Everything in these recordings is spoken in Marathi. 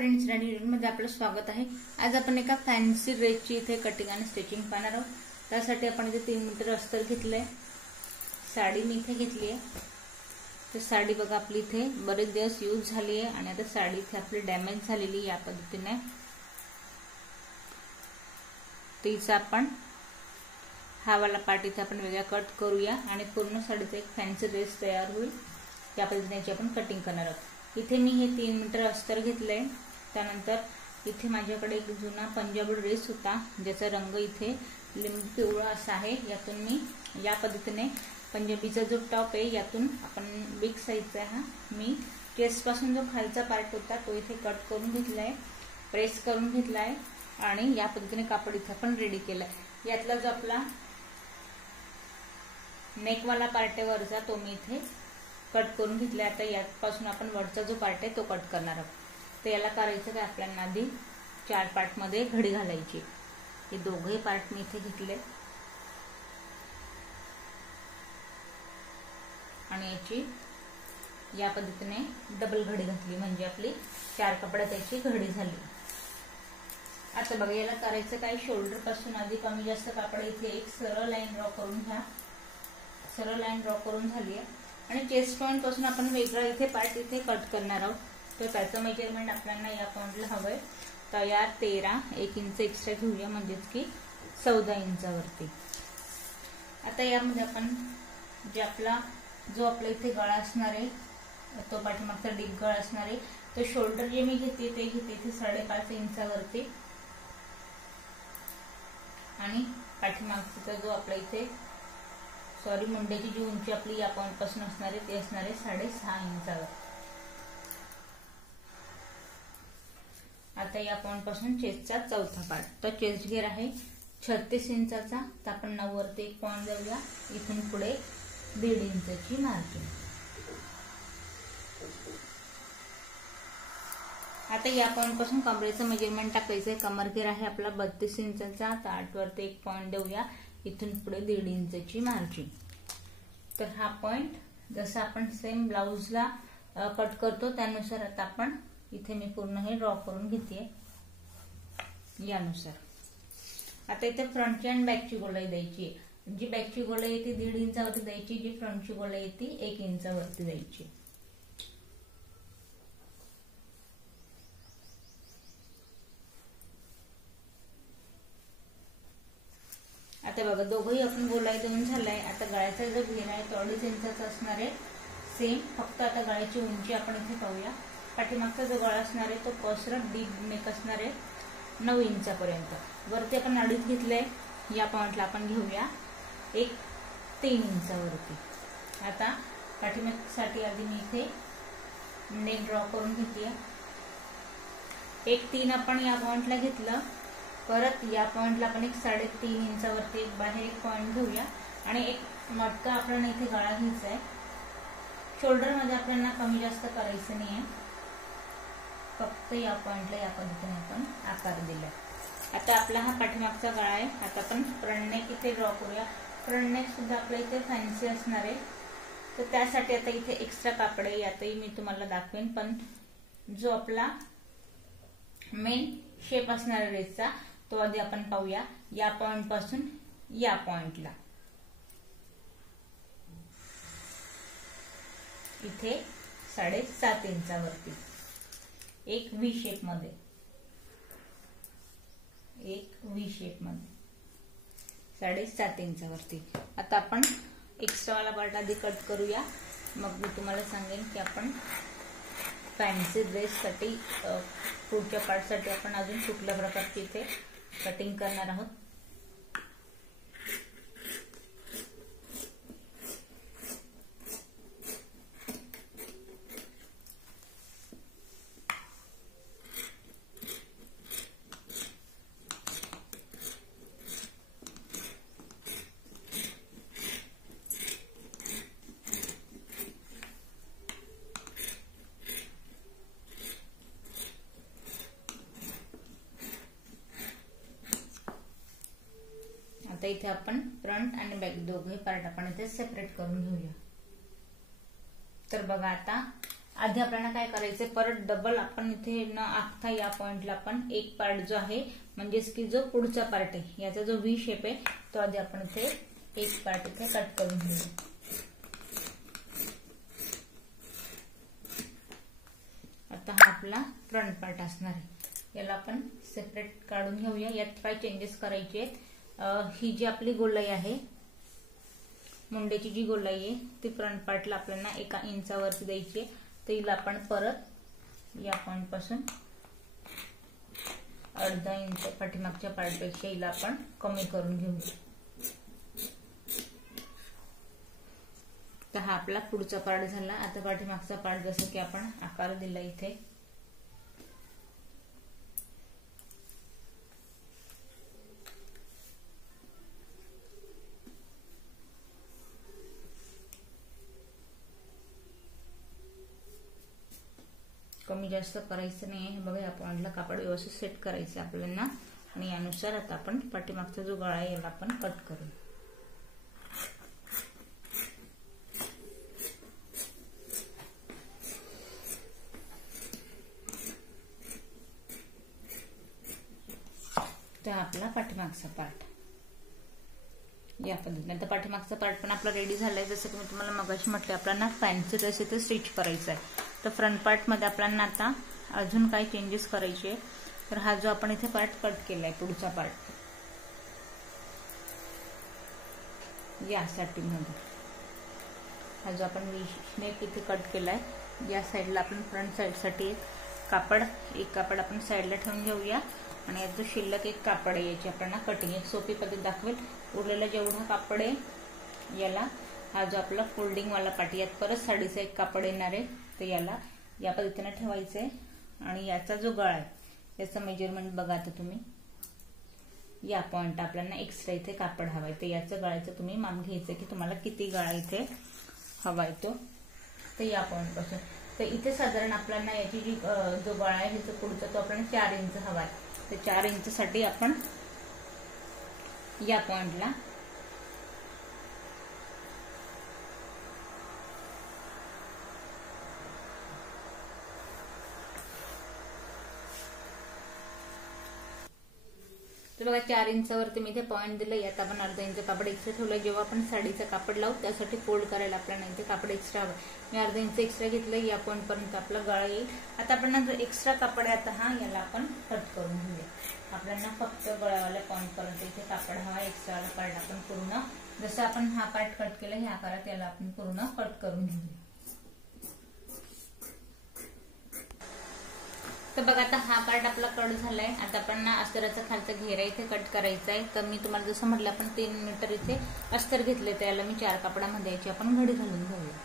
फ्रेंड्स, मध्ये आपलं स्वागत आहे। आज आपण एका फॅन्सी ड्रेसची इथे कटिंग आणि स्टिचिंग पाहणार आहोत। त्यासाठी आपण इथे 3 मीटर अस्तर घेतलंय। साडी मी इथे घेतली आहे। तर साडी बघा आपली इथे बरेच दिवस यूज झाली आहे आणि आता साडी इथे आपली डॅमेज झालेली या पद्धतीने। तिचा आपण हा वाला पार्ट इथे आपण वेगळा कट करूया आणि पूर्ण साडीचा एक फॅन्सी ड्रेस तयार होईल। या पद्धतीने आपण कटिंग करणार आहोत। इथे मी हे 3 मीटर अस्तर घेतलंय। त्यानंतर इथे माझ्याकडे एक जुना पंजाबी ड्रेस होता ज्याचा रंग इथे लिंबू पिवळा असा आहे। यातून मी या पद्धतीने पंजाबीचा जो टॉप आहे यातून आपण बिग साइजचा हा मी चेस्ट पासून जो खालचा पार्ट होता तो इथे कट करून घेतलाय, प्रेस करून घेतलाय आणि या पद्धतीने कापड इथे आपण रेडी केलाय। यातला जो आपला नेक वाला पार्ट आहे वरचा तो मी इथे कट करून घेतलाय। आता यापासून आपण वरचा जो पार्ट आहे तो कट करणार आहोत। तर याला करायचं काय, आपल्याला आधी 4 पार्ट मध्ये घडी घालायची। हे दोघे पार्ट मी इथे घेतले आणि याची या पद्धतीने डबल घडी घातली म्हणजे आपली 4 कपड्यात याची घडी झाली। आता बघा याला करायचं काय, शोल्डर पासून आधी कमी जास्त कापड इथे एक सरळ लाईन ड्रॉ करून घ्या। सरळ लाईन ड्रॉ करून झाली आहे आणि चेस्ट पॉइंट पासून आपण वेगळा इथे पार्ट इथे कट करणार आहोत। तर त्याचं मेजरमेंट आपल्याला या पॉइंटला हवंय। तर या 1 इंच एक्स्ट्रा घेऊया म्हणजेच की 14 इंचावरती। आता यामध्ये आपण जे जो आपला इथे गळा असणार आहे तो पाठीमागचा डीप गळा असणार आहे तो शोल्डर जे मी घेते ते घेते इथे 5.5 इंचावरती आणि पाठीमागचा जो आपला इथे मुंड्याची जी उंची आपली या पॉइंट पासून असणार आहे ते असणार आहे 6.5 इंचावर। आता या पॉइंट पासून चेस्टचा चौथा पार्ट, तर चेस्ट घेर आहे 36 इंचाचा। तर आपण 9 वरती एक पॉइंट देऊया, इथून पुढे 1.5 इंचाची मार्किंग। आता या पॉइंट पासून कमरेचं मेजरमेंट टाकायचंय। कमर घेर आहे आपला 32 इंचाचा। तर 8 वरती एक पॉइंट देऊया, इथून पुढे 1.5 इंचाची मार्जिन। तर हा पॉइंट जसं आपण सेम ब्लाउजला कट करतो त्यानुसार आता आपण इथे मी पूर्ण हे ड्रॉ करून घेते यानुसार। आता इथे फ्रंटची आणि बॅकची गोलाई द्यायची। जी बॅकची गोलाई आहे ती 1.5 इंचावरती द्यायची, जी फ्रंटची गोलाई आहे ती 1 इंचावरती द्यायची। आता बघा दोघंही आपण गोलाई देऊन झालाय। आता गळ्याचा जो घेर आहे तो 2.5 इंचाचा असणार आहे सेम। फक्त आता गळ्याची उंची आपण इथे पाहूया। पाठीमागचा जो गळा असणार आहे तो पसरट डीप नेक असणार आहे 9 इंचापर्यंत। वरती आपण 2.5 घेतलंय, या पॉइंटला आपण घेऊया 3 इंचावरती। आता पाठीमागसाठी आधी मी इथे नेक ड्रॉ करून घेतली। 3 आपण या पॉइंटला घेतलं, परत या पॉइंटला आपण 3.5 इंचावरती एक बाहेर एक पॉइंट घेऊया आणि एक मटका आपल्याला इथे गळा घ्यायचा आहे। शोल्डर मध्ये आपल्याला कमी जास्त करायचं नाहीये, फक्त या पॉइंटला या पद्धतीने आपण आकार दिला। आता आपला हा पाठीमागचा गळा आहे। आता आपण फ्रंट नेक इथे ड्रॉ करूया। फ्रंट नेक सुद्धा आपल्या इथे फॅन्सी असणार आहे। तर त्यासाठी आता इथे एक्स्ट्रा कापड आहे, यातही मी तुम्हाला दाखवेन। पण जो आपला मेन शेप असणार ड्रेसचा तो आधी आपण पाहूया। या पॉइंट पासून या पॉइंटला इथे 7.5 इंचावरती एक व्ही शेप मध्ये 7.5 इंचावरती। आता आपण एक्स्ट्रा वाला पार्ट आधी कट करूया, मग मी तुम्हाला सांगेन की आपण फॅन्सी ड्रेस साठी पुढच्या पार्ट साठी आपण अजून कुठल्या प्रकारची इथे कटिंग करणार आहोत। आता इथे आपण फ्रंट आणि बॅक दोघे पार्ट आपण इथे सेपरेट करून घेऊया। तर बघा आता आधी आपल्याला काय करायचंय, परत डबल आपण इथे न आखता या पॉइंटला आपण एक पार्ट जो आहे म्हणजेच की जो पुढचा पार्ट आहे याचा जो व्ही शेप आहे तो आधी आपण इथे एक पार्ट इथे कट करून घेऊया. आता हा आपला फ्रंट पार्ट असणार आहे, याला आपण सेपरेट काढून घेऊया. यात काय चेंजेस करायचे आहेत, ही जी आपली गोलाई आहे, मुंड्याची जी गोलाई आहे ती फ्रंट पार्टला आपल्याला 1 इंचावरती द्यायची आहे. तर हिला आपण परत या पॉइंट पासून अर्धा इंच पाठीमागच्या पार्टपेक्षा हिला आपण कमी करून घेऊया. तर हा आपला पुढचा पार्ट झाला. आता पाठीमागचा पार्ट जसं की आपण आकार दिला इथे, कमी जास्त करायचं नाही. बघा या पॉइंटला कापड व्यवस्थित सेट करायचं आपल्याला आणि यानुसार आता आपण पाठीमागचा जो गळा आहे याला आपण कट करू. तर आपला पाठीमागचा पार्ट या पद्धतीने. आता पाठीमागचा पार्ट पण आपला रेडी झालाय. जसं की मी तुम्हाला मगाशी म्हटलं आपल्याला फॅन्सी ड्रेस इथे स्टिच करायचा आहे. तर फ्रंट पार्ट मध्ये आपल्याला आता अजून काय चेंजेस करायचे, तर हा जो आपण इथे पार्ट कट केलाय पुढचा पार्ट या साठी मध्ये, हा जो आपण नेक इथे कट केलाय या साईडला आपण फ्रंट साईड साठी एक कापड आपण साईडला ठेवून घेऊया आणि यात जो शिल्लक एक कापड आहे याची आपल्याला कटिंग एक सोपी पद्धत दाखवेल. उरलेला जेवढा कापड आहे याला हा जो आपला फोल्डिंग वाला पार्ट, यात परत साडीचा एक कापड येणार आहे, तर याला या पद्धतीने ठेवायचंय. आणि याचा जो गळा आहे याचं मेजरमेंट बघा आता तुम्ही, या पॉइंट आपल्याला एक्स्ट्रा इथे कापड हवाय, तर याचं गळायचं तुम्ही माप घ्यायचं की तुम्हाला किती गळा इथे हवाय तो. तर या पॉइंट पासून तर इथे साधारण आपल्याला याची जी जो गळा आहे ह्याचा पुढचा तो आपल्याला 4 इंच हवाय. तर 4 इंच साठी आपण या पॉइंटला तर बघा 4 इंचावरती मी इथे पॉइंट दिलं. यात आपण अर्धा इंच कापड एक्स्ट्रा ठेवलं. जेव्हा आपण साडीचं कापड लावू त्यासाठी फोल्ड करायला आपल्याला इथे कापड एक्स्ट्रा हवं. मी अर्धा इंच एक्स्ट्रा घेतलं. या पॉइंट पर्यंत आपला गळा येईल. आता आपण जो एक्स्ट्रा कापड आहे आता हा याला आपण कट करून घेऊया. आपल्याला फक्त गळ्यावाल्या पॉइंट पर्यंत इथे कापड हवा. एक्स्ट्रावाला पार्ट आपण पूर्ण जसं आपण हा पार्ट कट केला ह्या आकारात याला आपण पूर्ण कट करून घेऊया. तर बघा आता हा पार्ट आपला कट झालाय. आता आपण अस्तराचा खालचा घेरा इथे कट करायचा आहे. तर मी तुम्हाला जसं म्हटलं आपण 3 मीटर इथे अस्तर घेतले, त्याला मी 4 कापडामध्ये याची आपण घडी घालून घेऊया.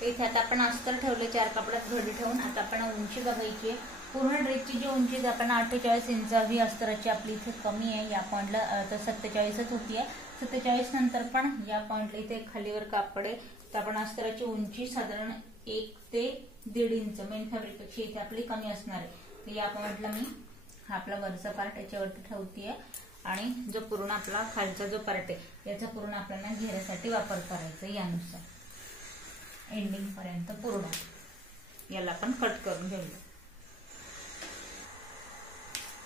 तर इथे आता आपण अस्तर ठेवले 4 कापडात घडी ठेवून. आता आपण उंची बघायची आहे. पूर्ण ड्रेसची जी उंची आपण 48 इंच हवी अस्तराची आपली इथे कमी आहे. या पॉइंटला तर 47च होतीये. 47 नंतर पण या पॉइंटला इथे खालीवर कापड आहे. तर आपण अस्तराची उंची साधारण 1 ते 1.5 इंच मेन फॅब्रिकपेक्षा इथे आपली कमी असणार आहे. तर या पॉइंटला मी हा आपला वरचा पार्ट याच्यावरती ठेवतीये आणि जो पूर्ण आपला खालचा जो पार्ट आहे याचा पूर्ण आपल्याला घेऱ्यासाठी वापर करायचा. यानुसार एंडिंग पर्यंत पूर्ण याला आपण कट करून घेऊया.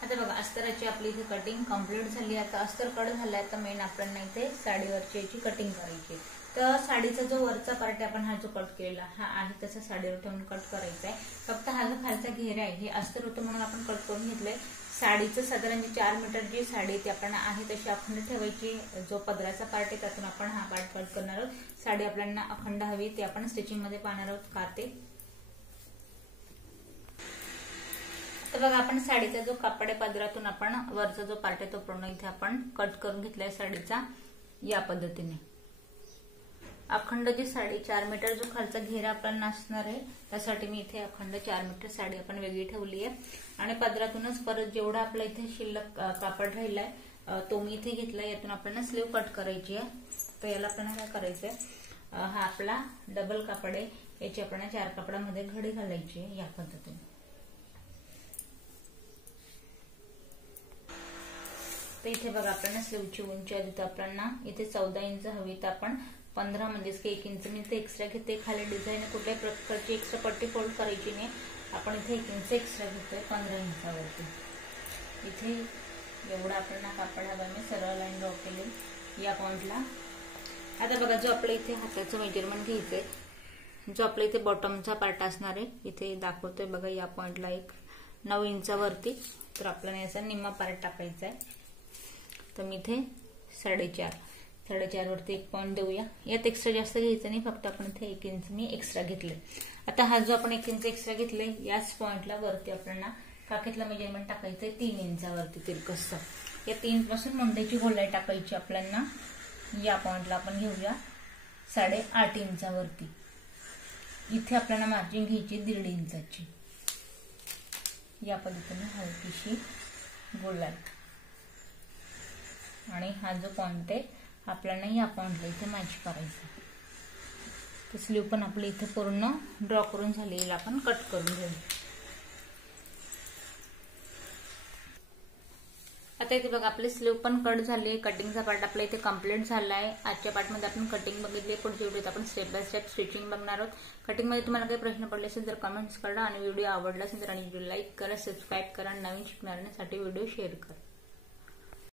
आता बघा अस्तराची आपली इथे कटिंग कम्प्लीट झाली. आता अस्तर कट झालाय. आता मेन आपल्याला इथे साडीवरची याची कटिंग करायची. तर साडीचा जो वरचा पार्ट आपण हा जो कट केलेला हा आहे तसा साडीवर ठेवून कट करायचा आहे. फक्त हा जो खालचा घेरा आहे हे अस्तर होतं म्हणून आपण कट करून घेतलंय. साडीचं साधारण 4 मीटर जी साडी ती आपण आहे तशी अखंड ठेवायची. जो पदराचा पार्ट आहे त्यातून आपण हा पार्ट कट करणार आहोत. साडी आपल्याला अखंड हवी ते आपण स्टिचिंग मध्ये पाहणार आहोत का ते. तर बघा आपण साडीचा जो कापड आहे पदरातून आपण वरचा जो पार्ट आहे तो पूर्ण इथे आपण कट करून घेतलाय साडीचा या पद्धतीने. अखंड जी साडी 4 मीटर जो खालचा घेरा आपल्याला असणार आहे त्यासाठी मी इथे अखंड 4 मीटर साडी आपण वेगळी ठेवली आहे. आणि पदरातूनच परत जेवढा आपला इथे शिल्लक कापड राहिलाय तो मी इथे घेतलाय. यातून आपल्याला स्लीव कट करायची आहे. तर याला आपल्याला काय करायचंय, हा आपला डबल कापड आहे याची आपल्याला 4 कापडामध्ये घडी घालायची आहे या पद्धतीने. तर इथे बघा आपल्याला स्लीवची उंची आधी तर आपल्याला इथे 14 इंच हवी तर आपण 15 म्हणजेच 1 इंच मी इथे एक्स्ट्रा घेते. खाली डिझाईन कुठल्याही प्रकारची एक्स्ट्रा पट्टी फोल्ड करायची नाही. आपण इथे 1 इंच एक्स्ट्रा घेतोय 15 इंचावरती. इथे एवढा आपल्याला कापड हवा मी सरळ लाईन ड्रॉ केली या पॉइंटला. आता बघा जो आपल्या इथे हाताचं मेजरमेंट घ्यायचंय, जो आपल्या इथे बॉटमचा पार्ट असणार आहे इथे दाखवतोय बघा या पॉइंटला 9 इंचावरती. तर आपल्याला याचा निम्मा पार्ट टाकायचा आहे. तर मी इथे 4.5 वरती 1 पॉइंट देऊया. यात एक्स्ट्रा जास्त घ्यायचं नाही, फक्त आपण इथे 1 इंच मी एक्स्ट्रा घेतले. आता हा जो आपण 1 इंच एक्स्ट्रा घेतले याच पॉइंटला वरती आपल्याला काखेतलं मेजरमेंट टाकायचंय 3 इंचावरती तिरकसं. या 3 पासून मुंड्याची गोलाई टाकायची आपल्याला. या पॉइंटला आपण घेऊया 8.5 इंचावरती. इथे आपल्याला मार्जिन घ्यायची 1.5 इंचाची. या पद्धतीने हलकीशी गोलाई. आणि हा जो पॉइंट आहे आपल्याला या पॉइंटला इथे मॅच करायचा. तर स्लीव पण आपली इथे पूर्ण ड्रॉ करून झाली, आपण कट करून घेऊ. आता इथे बघा आपली स्लीव पण कट झाली आहे. कटिंगचा पार्ट आपला इथे कम्प्लीट झाला आहे. आजच्या पार्टमध्ये आपण कटिंग बघितली. पुढच्या व्हिडिओत आपण स्टेप बाय स्टेप स्टिचिंग बघणार आहोत. कटिंगमध्ये तुम्हाला काही प्रश्न पडले असेल तर कमेंट्स करा आणि व्हिडिओ आवडला असेल तर आणि व्हिडिओ लाईक करा, सबस्क्राईब करा, नवीन शिकणाऱ्यांसाठी व्हिडिओ शेअर करा.